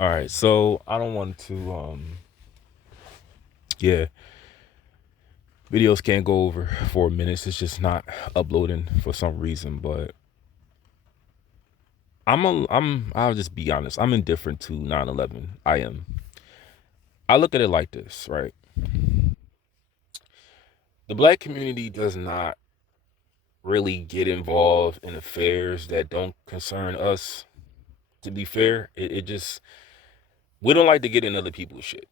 All right, so I don't want to yeah, videos can't go over 4 minutes. It's just not uploading for some reason, but I'll just be honest. I'm indifferent to 9/11. I am. I look at it like this, right? The black community does not really get involved in affairs that don't concern us. To be fair, it just we don't like to get in other people's shit.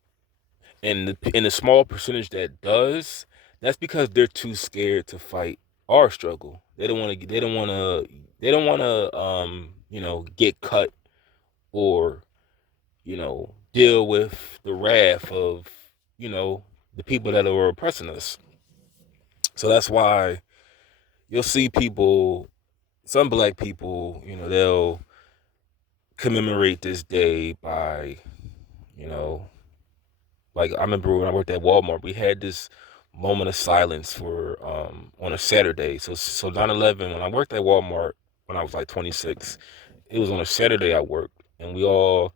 And the small percentage that does, that's because they're too scared to fight our struggle. They don't want to. They don't want to. They don't want to. Get cut or deal with the wrath of the people that are oppressing us. So that's why you'll see people, some black people, they'll commemorate this day by, you know, like I remember when I worked at Walmart, we had this moment of silence for on a Saturday. So 9/11, when I worked at Walmart when I was like 26, it was on a Saturday I worked, and we all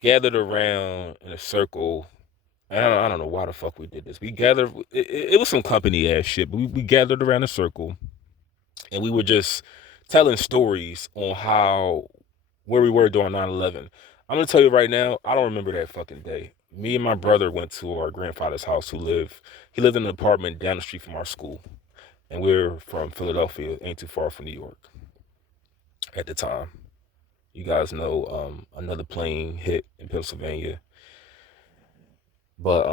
gathered around in a circle. And I don't know why the fuck we did this. We gathered. It was some company ass shit, but we gathered around a circle, and we were just telling stories on how where we were during 9/11. I'm gonna tell you right now, I don't remember that fucking day. Me and my brother went to our grandfather's house he lived in an apartment down the street from our school. And we're from Philadelphia, ain't too far from New York at the time. You guys know another plane hit in Pennsylvania. But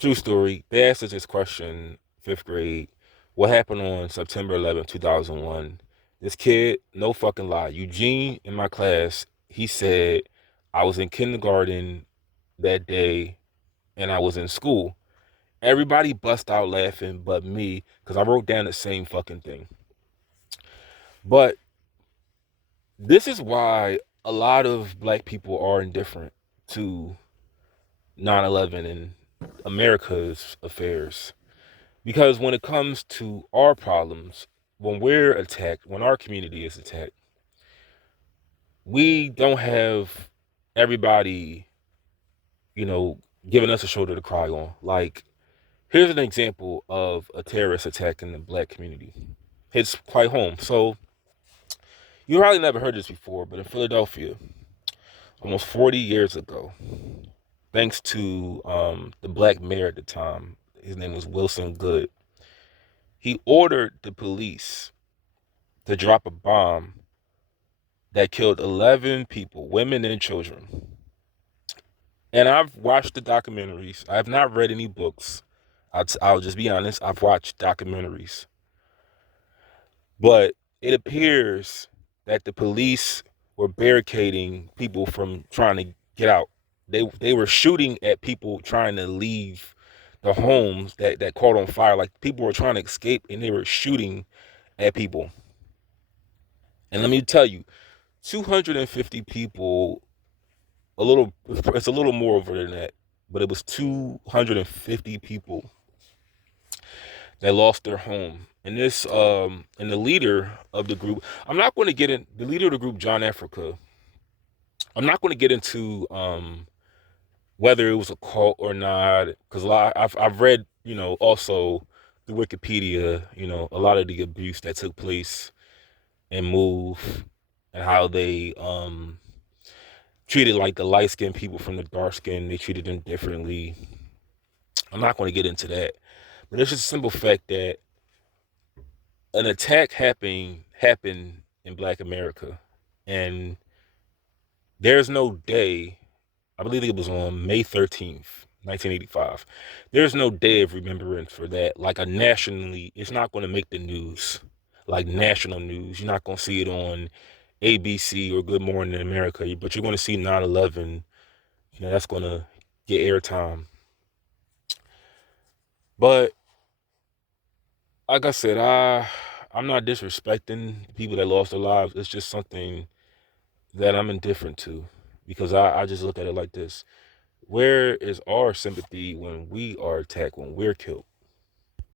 true story, they asked us this question, 5th grade. What happened on September 11th, 2001? This kid, no fucking lie, Eugene in my class, he said, I was in kindergarten that day and I was in school. Everybody bust out laughing but me because I wrote down the same fucking thing. But this is why a lot of black people are indifferent to 9/11 and America's affairs. Because when it comes to our problems, when we're attacked, when our community is attacked, we don't have everybody, giving us a shoulder to cry on. Like, here's an example of a terrorist attack in the black community. It's quite home. So, you probably never heard this before, but in Philadelphia, almost 40 years ago, thanks to the black mayor at the time, his name was Wilson Good, he ordered the police to drop a bomb that killed 11 people, women and children. And I've watched the documentaries. I have not read any books. I'll just be honest. I've watched documentaries. But it appears that the police were barricading people from trying to get out. They were shooting at people trying to leave the homes that caught on fire. Like, people were trying to escape and they were shooting at people. And let me tell you, 250 people, it's a little more over than that, but it was 250 people that lost their home. And the leader of the group, I'm not going to get in the leader of the group, John Africa. I'm not going to get into whether it was a cult or not, because I've read, also the Wikipedia, a lot of the abuse that took place and Move, and how they treated like the light skinned people from the dark skin. They treated them differently. I'm not going to get into that, but it's just a simple fact that an attack happened in Black America, and there's no day. I believe it was on May 13th, 1985. There's no day of remembrance for that. Like, it's not going to make the news, like national news. You're not going to see it on ABC or Good Morning America, but you're going to see 9/11. That's going to get airtime. But like I said, I'm not disrespecting people that lost their lives. It's just something that I'm indifferent to, because I just look at it like this. Where is our sympathy when we are attacked, when we're killed?